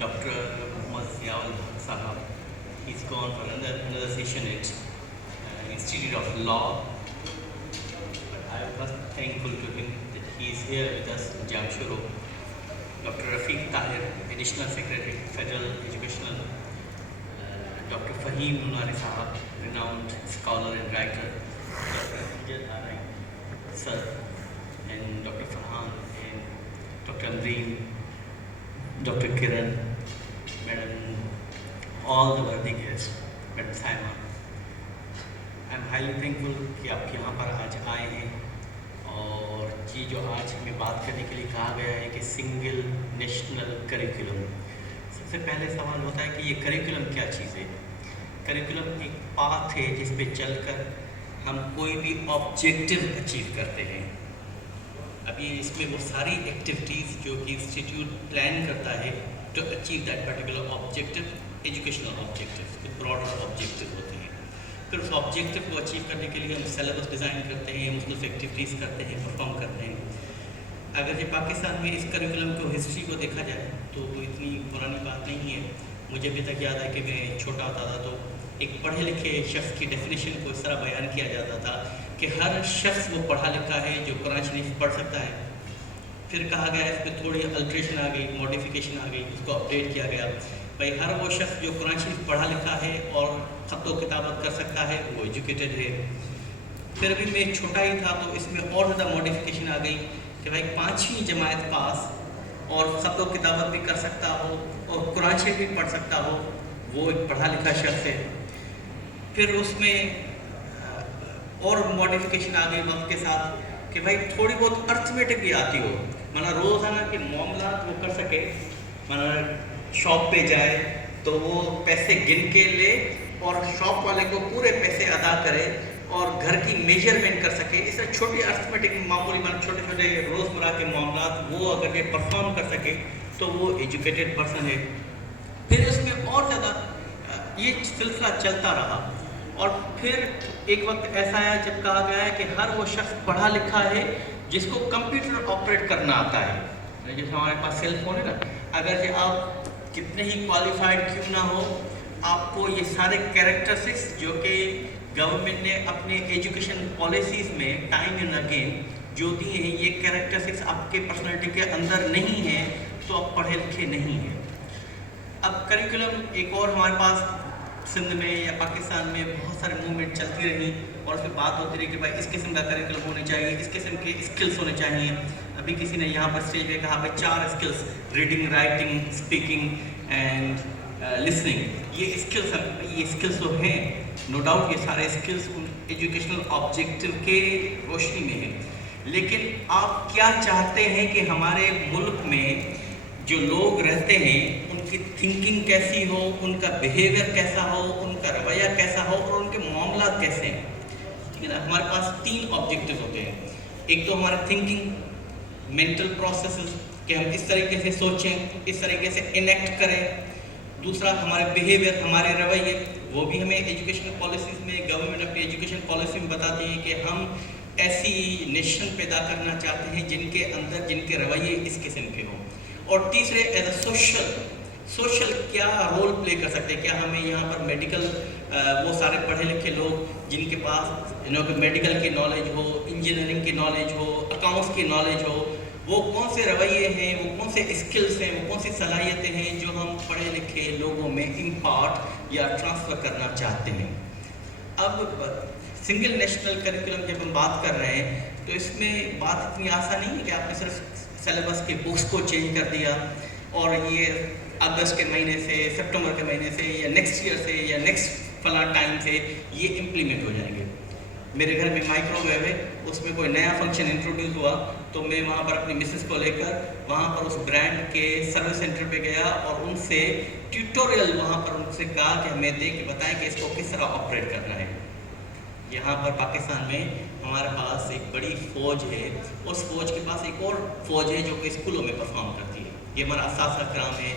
Dr. Muhammad Ziaul Sahab. He's gone for another session at Institute of Law. But I was thankful to him that he is here with us in Jamshoro. Dr. Rafiq Tahir, Additional Secretary, Federal Educational. Dr. Fahim Nunari Sahab, renowned scholar and writer. Dr. Ajay Dharai, sir, and Dr. Farhan, and Dr. Amreen, Dr. Kiran, Madam, all the worthy guests, Madam Saima. I'm highly thankful कि आप यहाँ पर आज आए हैं और ये जो आज हमें बात करने के लिए कहा गया है कि सिंगल नेशनल करिकुलम। सबसे पहले सवाल होता है कि ये करिकुलम क्या चीज़ है। करिकुलम एक पाथ है जिस पे चलकर हम कोई भी ऑब्जेक्टिव अचीव करते हैं। अभी इसमें वो सारी एक्टिविटीज़ जो कि इंस्टीट्यूट प्लान करता है to achieve that particular objective, educational objective, broader objective होते हैं। फिर उस ऑब्जेक्टिव को अचीव करने के लिए हम सिलेबस डिज़ाइन करते हैं, मुख्तलिफ एक्टिविटीज़ करते हैं, परफॉर्म करते हैं। अगर ये पाकिस्तान में इस करिकुलम को हिस्ट्री को देखा जाए तो इतनी पुरानी बात नहीं है। मुझे अभी तक याद है कि मैं छोटा होता था तो एक पढ़े लिखे शख्स की डेफिनेशन को इस तरह बयान किया जाता था कि हर शख्स वो पढ़ा लिखा है जो कुरान शरीफ पढ़ सकता है। फिर कहा गया इस पर थोड़ी अल्ट्रेशन आ गई, मॉडिफिकेशन आ गई, उसको अपडेट किया गया। भाई हर वो शख्स जो कुरान शरीफ पढ़ा लिखा है और ख़त व किताबत कर सकता है वो एजुकेटेड है। फिर अभी मैं छोटा ही था तो इसमें और ज़्यादा मॉडिफिकेशन आ गई कि भाई 5वीं जमात पास और ख़त व किताबत भी कर सकता हो और कुरान शरीफ भी पढ़ सकता हो, वो एक पढ़ा लिखा शख्स है। फिर उसमें और मॉडिफिकेशन आ गई वक्त के साथ कि भाई थोड़ी बहुत अर्थमेटिक भी आती हो, माना रोज़ाना के मामला वो कर सके, माना शॉप पे जाए तो वो पैसे गिन के ले और शॉप वाले को पूरे पैसे अदा करे और घर की मेजरमेंट कर सके। इस तरह छोटे अर्थमेटिक मामूली मान छोटे छोटे रोज़मर्रा के मामला वो अगर ये परफॉर्म कर सके तो वो एजुकेटेड पर्सन है। फिर उसमें और ज़्यादा ये सिलसिला चलता रहा और फिर एक वक्त ऐसा आया जब कहा गया है कि हर वो शख्स पढ़ा लिखा है जिसको कंप्यूटर ऑपरेट करना आता है। जैसे हमारे पास सेल फोन है ना, अगर ये आप कितने ही क्वालिफाइड क्यों ना हो, आपको ये सारे कैरेक्टरिस्टिक्स जो कि गवर्नमेंट ने अपने एजुकेशन पॉलिसीज़ में टाइम एंड अगेन जो दिए हैं, ये कैरेक्टरिस्टिक्स आपके पर्सनालिटी के अंदर नहीं है तो आप पढ़े लिखे नहीं हैं। अब करिकुलम एक और हमारे पास सिंध में या पाकिस्तान में बहुत सारे मूवमेंट चलती रही और उसमें बात होती रही कि भाई इस किस्म का करिकुलम होने चाहिए, इस किस्म के स्किल्स होने चाहिए। अभी किसी ने यहाँ पर स्टेज पे कहा भाई 4 skills, reading, writing, speaking and listening, ये स्किल्स तो हैं, नो डाउट ये सारे स्किल्स एजुकेशनल ऑब्जेक्टिव के रोशनी में हैं। लेकिन आप क्या चाहते हैं कि हमारे मुल्क में जो लोग रहते हैं उनकी थिंकिंग कैसी हो, उनका बिहेवियर कैसा हो, उनका रवैया कैसा हो और उनके मामला कैसे हैं। ठीक है ना, हमारे पास 3 ऑब्जेक्टिव होते हैं। एक तो हमारा थिंकिंग, मेंटल प्रोसेसेस कि हम इस तरीके से सोचें, इस तरीके से इनेक्ट करें। दूसरा हमारे बिहेवियर, हमारे रवैये, वो भी हमें एजुकेशनल पॉलिसीज़ में गवर्नमेंट अपनी एजुकेशन पॉलिसी में बताती है कि हम ऐसी नेशन पैदा करना चाहते हैं जिनके अंदर जिनके रवैये इस किस्म के हों। और तीसरे एज अ सोशल क्या रोल प्ले कर सकते हैं। क्या हमें यहाँ पर मेडिकल वो सारे पढ़े लिखे लोग जिनके पास मेडिकल की नॉलेज हो, इंजीनियरिंग की नॉलेज हो, अकाउंट्स की नॉलेज हो, वो कौन से रवैये हैं, वो कौन से स्किल्स हैं, वो कौन सी सलाहियतें हैं जो हम पढ़े लिखे लोगों में इम्पार्ट या ट्रांसफ़र करना चाहते हैं। अब सिंगल नेशनल करिकुलम जब हम बात कर रहे हैं तो इसमें बात इतनी आसान नहीं है कि आपने सिर्फ सिलेबस के बुक्स को चेंज कर दिया और ये अगस्त के महीने से, सितंबर के महीने से या नेक्स्ट ईयर से या नेक्स्ट फला टाइम से ये इम्प्लीमेंट हो जाएंगे। मेरे घर में माइक्रोवेव है, उसमें कोई नया फंक्शन इंट्रोड्यूस हुआ तो मैं वहाँ पर अपनी मिसेस को लेकर वहाँ पर उस ब्रांड के सर्विस सेंटर पे गया और उनसे ट्यूटोरियल वहाँ पर उनसे कहा कि हमें दे के बताएं कि इसको किस तरह ऑपरेट करना है। यहाँ पर पाकिस्तान में हमारे पास एक बड़ी फ़ौज है, उस फ़ौज के पास एक और फ़ौज है जो कि स्कूलों में परफॉर्म करती है। ये हमारा असासा कराम है,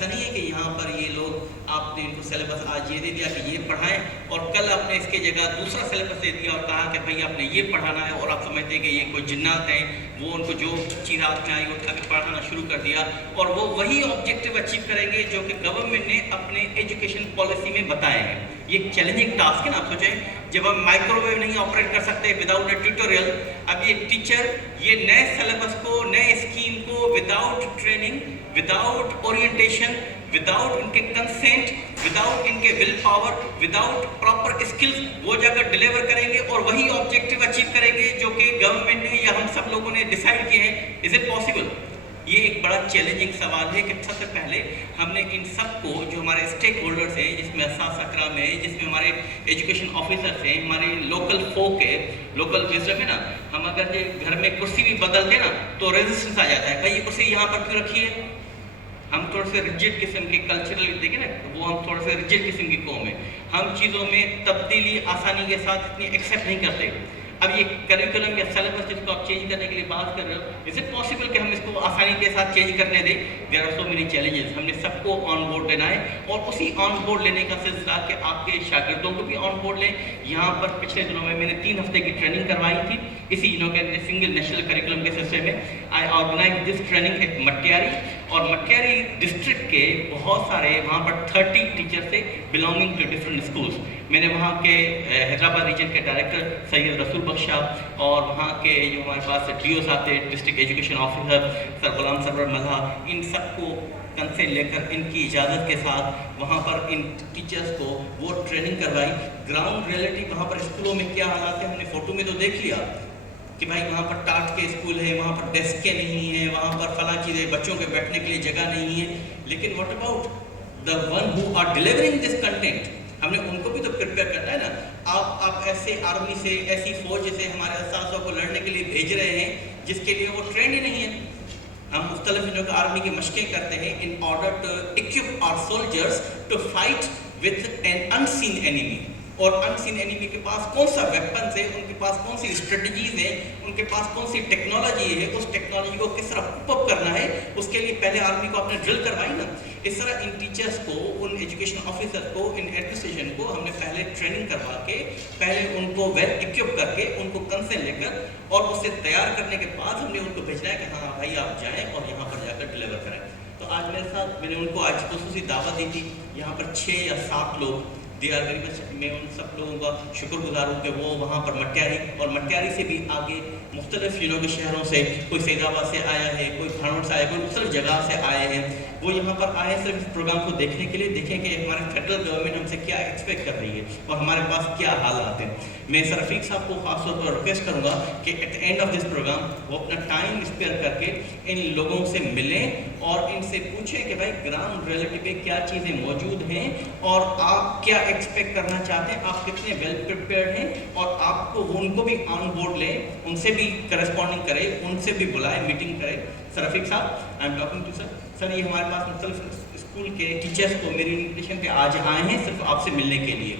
ایسا نہیں ہے کہ یہاں پر یہ لوگ آپ نے ان کو سلیبس آج یہ دے دیا کہ یہ پڑھائیں اور کل آپ نے اس کی جگہ دوسرا سلیبس دے دیا اور کہا کہ بھائی آپ نے یہ پڑھانا ہے، اور آپ سمجھتے ہیں کہ یہ کوئی جنات ہیں، وہ ان کو جو چیز آپ میں آئی اٹھا کے پڑھانا شروع کر دیا اور وہ وہی آبجیکٹیو اچیو کریں گے جو کہ گورنمنٹ نے اپنے ایجوکیشن پالیسی میں بتائے ہیں. یہ ایک چیلنجنگ ٹاسک ہے نا. آپ سوچیں جب ہم مائکرو ویو نہیں آپریٹ کر سکتے وداؤٹ اے ٹیوٹوریل، اب یہ ٹیچر یہ نئے سلیبس کو، نئے اسکیم کو without training, without orientation, without ان کے کنسینٹ، وداؤٹ ان کے will power, without proper skills وہ جا کر ڈیلیور کریں گے اور وہی آبجیکٹیو اچیو کریں گے جو کہ گورنمنٹ نے یا ہم سب لوگوں نے ڈیسائیڈ کیے ہیں. Is it possible? یہ ایک بڑا چیلنجنگ سوال ہے کہ سب سے پہلے ہم نے ان سب کو جو ہمارے اسٹیک ہولڈرز ہیں، جس میں اساتذہ اکرام ہیں، جس میں ہمارے ایجوکیشن آفیسرز ہیں، ہمارے لوکل فوک ہے، لوکل وزڈم ہے نا. ہم اگر گھر میں کرسی بھی بدل دیں نا تو ریزسٹنس آ جاتا ہے، بھائی یہ کرسی یہاں پر کیوں رکھی ہے. ہم تھوڑے سے ریجڈ قسم کے کلچرل دیکھیں نا، وہ ہم تھوڑے سے ریجڈ قسم کی قوم ہے. ہم چیزوں میں تبدیلی آسانی کے ساتھ اتنی ایکسیپٹ نہیں کرتے. اب یہ کریکولم یا سلیبس جس کو آپ چینج کرنے کے لیے بات کر رہے ہو، از اٹ پاسبل کہ ہم اس کو آسانی کے ساتھ چینج کرنے دیں؟ There are so many challenges. ہم نے سب کو آن بورڈ لینا ہے اور اسی آن بورڈ لینے کا سلسلہ کہ آپ کے شاگردوں کو بھی آن بورڈ لیں. یہاں پر پچھلے دنوں میں نے 3 ہفتے کی ٹریننگ کروائی تھی اسی سنگل نیشنل کریکولم کے سلسلے میں. I organise this training at Matiari, اور مٹیاری ڈسٹرکٹ کے بہت سارے وہاں پر 30 ٹیچر تھے بلانگنگ ٹو ڈفرنٹ اسکولس. میں نے وہاں کے حیدرآباد ریجن کے ڈائریکٹر سید رسول بخش صاحب اور وہاں کے جو ہمارے پاس ڈی او صاحب تھے، ڈسٹرکٹ ایجوکیشن آفیسر سر غلام سرور ملہا، ان سب کو کنسے لے کر ان کی اجازت کے ساتھ وہاں پر ان ٹیچرز کو وہ ٹریننگ کروائی. گراؤنڈ ریئلٹی وہاں پر اسکولوں میں کیا حالات ہیں ہم نے فوٹو میں تو دیکھ لیا کہ بھائی وہاں پر ٹاٹ کے اسکول ہیں، وہاں پر ڈیسکیں نہیں ہیں، وہاں پر فلاں چیزیں، بچوں کے بیٹھنے کے لیے جگہ نہیں ہے. لیکن what about the one who are delivering this content? ہم نے ان کو بھی تو پریپیئر کرنا ہے نا. آپ ایسے آرمی سے، ایسی فوج سے ہمارے اساتذہ کو لڑنے کے لیے بھیج رہے ہیں جس کے لیے وہ ٹرینڈ ہی نہیں ہے. ہم مختلف دنوں کا آرمی کی مشقیں کرتے ہیں in order to equip our soldiers to fight with an unseen enemy. اور انسین اینیمی کے پاس کون سا ویپنز ہے، ان کے پاس کون سی اسٹریٹجیز ہیں، ان کے پاس کون سی ٹیکنالوجی ہے، اس ٹیکنالوجی کو کس طرح پپ اپ کرنا ہے، اس کے لیے پہلے آرمی کو آپ نے ڈرل کروائی نا. اس طرح ان ٹیچرز کو، ان ایجوکیشن آفیسر کو، ان ایڈمنسٹریشن کو ہم نے پہلے ٹریننگ کروا کے، پہلے ان کو ویل اکوپ کر کے، ان کو کنسرن لے کر اور اسے تیار کرنے کے بعد ہم نے ان کو بھیجنا ہے کہ ہاں بھائی آپ جائیں اور یہاں پر جا کر ڈلیور کریں. تو آج میرے ساتھ، میں نے ان کو آج خصوصی دعوت دی تھی. یہاں پر 6 یا 7 لوگ، دے آر ویری مچ، میں ان سب لوگوں کا شکر گزار ہوں کہ وہ وہاں پر مٹیاری اور مٹیاری سے بھی آگے مختلف کے شہروں سے، کوئی سید آباد سے آیا ہے، کوئی بھانوڑ سے آیا ہے، کوئی مختلف جگہ سے آئے ہیں. وہ یہاں پر آئے ہیں صرف اس پروگرام کو دیکھنے کے لیے. دیکھیں کہ ہمارے فیڈرل گورنمنٹ ہم سے کیا ایکسپیکٹ کر رہی ہے اور ہمارے پاس کیا حالات ہیں. میں سر رفیق صاحب کو خاص طور پر ریکویسٹ کروں گا کہ at the end of this program وہ اپنا ٹائم اسپیئر کر کے ان لوگوں سے ملیں اور ان سے پوچھیں کہ بھائی گراؤنڈ ریئلٹی پہ کیا چیزیں موجود ہیں اور آپ کیا ایکسپیکٹ کرنا چاہتے ہیں، آپ کتنے ویل پریپیئرڈ ہیں، اور آپ کو ان کو بھی آن بورڈ لیں، ان سے بھی کرسپونڈنگ کرے، ان سے بھی بلائے، میٹنگ کرے. سر رفیق صاحب، آئی ایم ٹاکنگ ٹو سر. یہ ہمارے پاس مختلف اسکول کے ٹیچرس کو میری انویٹیشن پہ آج آئے ہیں صرف آپ سے ملنے کے لیے.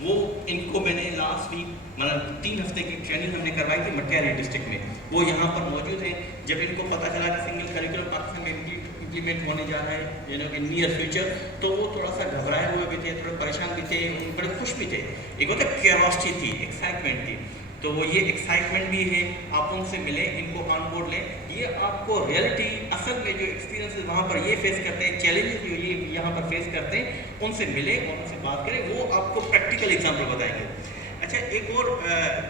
وہ ان کو میں نے لاسٹ ویک 3 ہفتے کی ٹریننگ ہم نے کروائی تھی مٹیاری ڈسٹرکٹ میں. وہ یہاں پر موجود ہیں. جب ان کو پتہ چلا کہ سنگل کریکولم پاکستان میں امپلیمنٹ ہونے جا رہا ہے کہ نیئر فیوچر، تو وہ تھوڑا سا گھبرائے ہوئے بھی تھے، تھوڑے پریشان بھی تھے، بڑے خوش بھی تھے. ایک ہوتا ہے کیوریوسٹی تھی، ایکسائٹمنٹ تھی. تو وہ یہ ایکسائٹمنٹ بھی ہے. آپ ان سے ملیں، ان کو آن بورڈ لیں. یہ آپ کو ریئلٹی اصل میں جو ایکسپیرینس وہاں پر یہ فیس کرتے ہیں، چیلنجز جو یہ یہاں پر فیس کرتے ہیں، ان سے ملیں اور ان سے بات کریں. وہ آپ کو پریکٹیکل ایگزامپل بتائیں گے. اچھا، ایک اور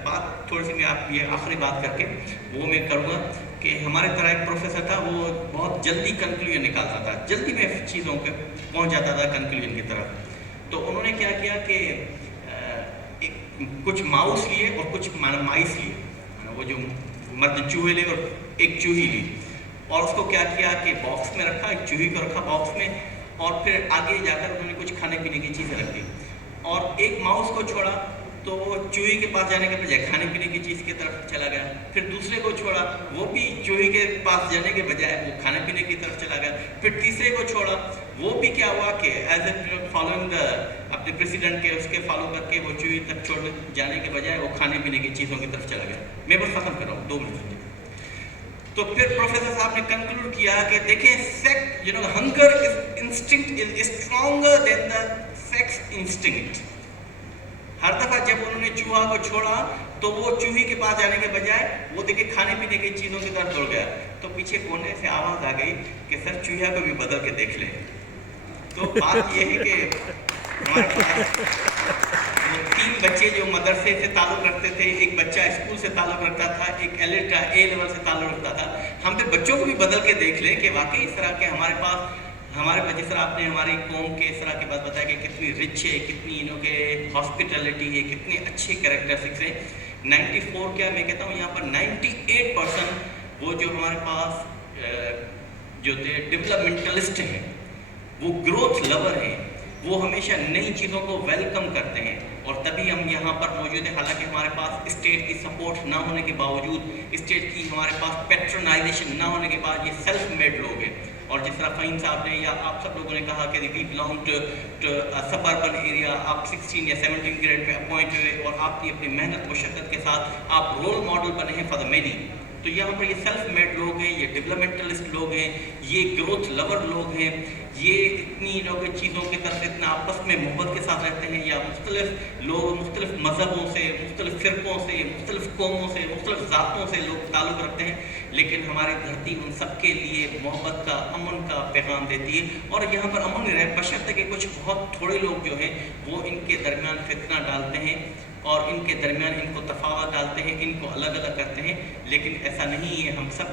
بات تھوڑی سی میں آپ یہ آخری بات کر کے وہ میں کروں گا کہ ہمارے طرح ایک پروفیسر تھا، وہ بہت جلدی کنکلوژن نکالتا تھا، جلدی میں چیزوں کے پہنچ جاتا تھا کنکلوژن کی طرف. تو انہوں نے کیا کیا کہ کچھ ماؤس لیے اور کچھ مائس لیے، وہ جو مرد چوہے لے اور ایک چوہی لی، اور اس کو کیا کیا کہ باکس میں رکھا، ایک چوہی کو رکھا باکس میں، اور پھر آگے جا کر انہوں نے کچھ کھانے پینے کی چیزیں رکھ دی، اور ایک ماؤس کو چھوڑا تو وہ چوہی کے پاس جانے کے بجائے کھانے پینے کی چیز کی طرف چلا گیا. پھر دوسرے کو چھوڑا، وہ بھی چوہی کے پاس جانے کے بجائے وہ کھانے پینے کی طرف چلا گیا. پھر تیسرے کو چھوڑا، وہ بھی کیا ہوا کہ ایز اے فالوئنگ اپنے پریسیڈنٹ کے اس کے فالو کر کے وہ چوہی تک چھوڑ جانے کے بجائے وہ کھانے پینے کی چیزوں کی طرف چلا گیا. میں بس ختم کر رہا ہوں 2 منٹ. تو پھر پروفیسر صاحب نے کنکلوڈ کیا کہ دیکھیں hunger is instinct is stronger than the sex instinct. हर दफा जब उन्होंने चूहा को छोड़ा तो वो चूहे के पास जाने के बजाय वो देखे खाने पीने की चीजों की तरफ दौड़ गया। तो पीछे कोने से आवाज आ गई कि सर चूहा को भी बदल के देख लें। तो बात ये है कि हमारे पास 3 बच्चे जो मदरसे से ताल्लुक़ रखते थे, एक बच्चा स्कूल से ताल्लुक़ रखता था, एक ए लेवल से ताल्लुक़ रखता था। हम फिर बच्चों को भी बदल के देख लें कि वाकई इस तरह के हमारे पास जिस तरह आपने हमारी कौम के इस तरह की बात बताया कि कितनी रिच है, कितनी इनों के हॉस्पिटलिटी है, कितने अच्छे कैरेक्टरिस्टिक्स हैं। 94 क्या मैं कहता हूँ यहाँ पर 98% वो जो हमारे पास जो थे डेवलपमेंटलिस्ट हैं, वो ग्रोथ लवर हैं, वो हमेशा नई चीज़ों को वेलकम करते हैं और तभी हम यहाँ पर मौजूद हैं। हालांकि हमारे पास स्टेट की सपोर्ट ना होने के बावजूद, स्टेट की हमारे पास पैट्रोनाइजेशन ना होने के बाद ये सेल्फ मेड लोग हैं। और जिस तरह फ़हीम साहब ने या आप सब लोगों ने कहा कि we belong to suburban area, आप 16 या 17 ग्रेड पे अपॉइंट हुए और आपकी अपनी मेहनत मुशक्क़त के साथ आप रोल मॉडल बने हैं फॉर द मेनी। तो यहाँ पर ये सेल्फ मेड लोग हैं, ये डेवलपमेंटलिस्ट लोग हैं, ये ग्रोथ लवर लोग हैं, ये इतनी लोग चीज़ों की तरफ इतना आपस में मोहब्बत के साथ रहते हैं। या मुख्तलिफ लोग मुख्तलिफ मज़हबों से, मुख्तलिफ फ़िरक़ों से, मुख्तलिफ कौमों से, मुख्तलिफ ज़ातों से लोग ताल्लुक़ रखते हैं, लेकिन हमारी धरती उन सब के लिए मोहब्बत का, अमन का पैगाम देती है। और यहाँ पर अमन रहे बशर्ते कि कुछ बहुत थोड़े लोग जो हैं वो इनके दरमियान फितना डालते हैं और इनके दरमियान इनको तफावत डालते हैं, इनको अलग अलग करते हैं। लेकिन ऐसा नहीं है, हम सब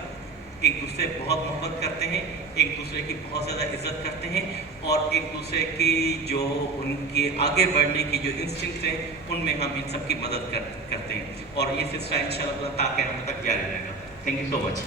एक दूसरे बहुत मोहब्बत करते हैं, एक दूसरे की बहुत ज़्यादा इज़्ज़त करते हैं और एक दूसरे की जो उनके आगे बढ़ने की जो इंस्टिंक्ट्स हैं उनमें हम इन सब की मदद करते हैं। और ये सिलसिला इंशाअल्लाह ताक़यामत तक जारी रहेगा। Thank you so much.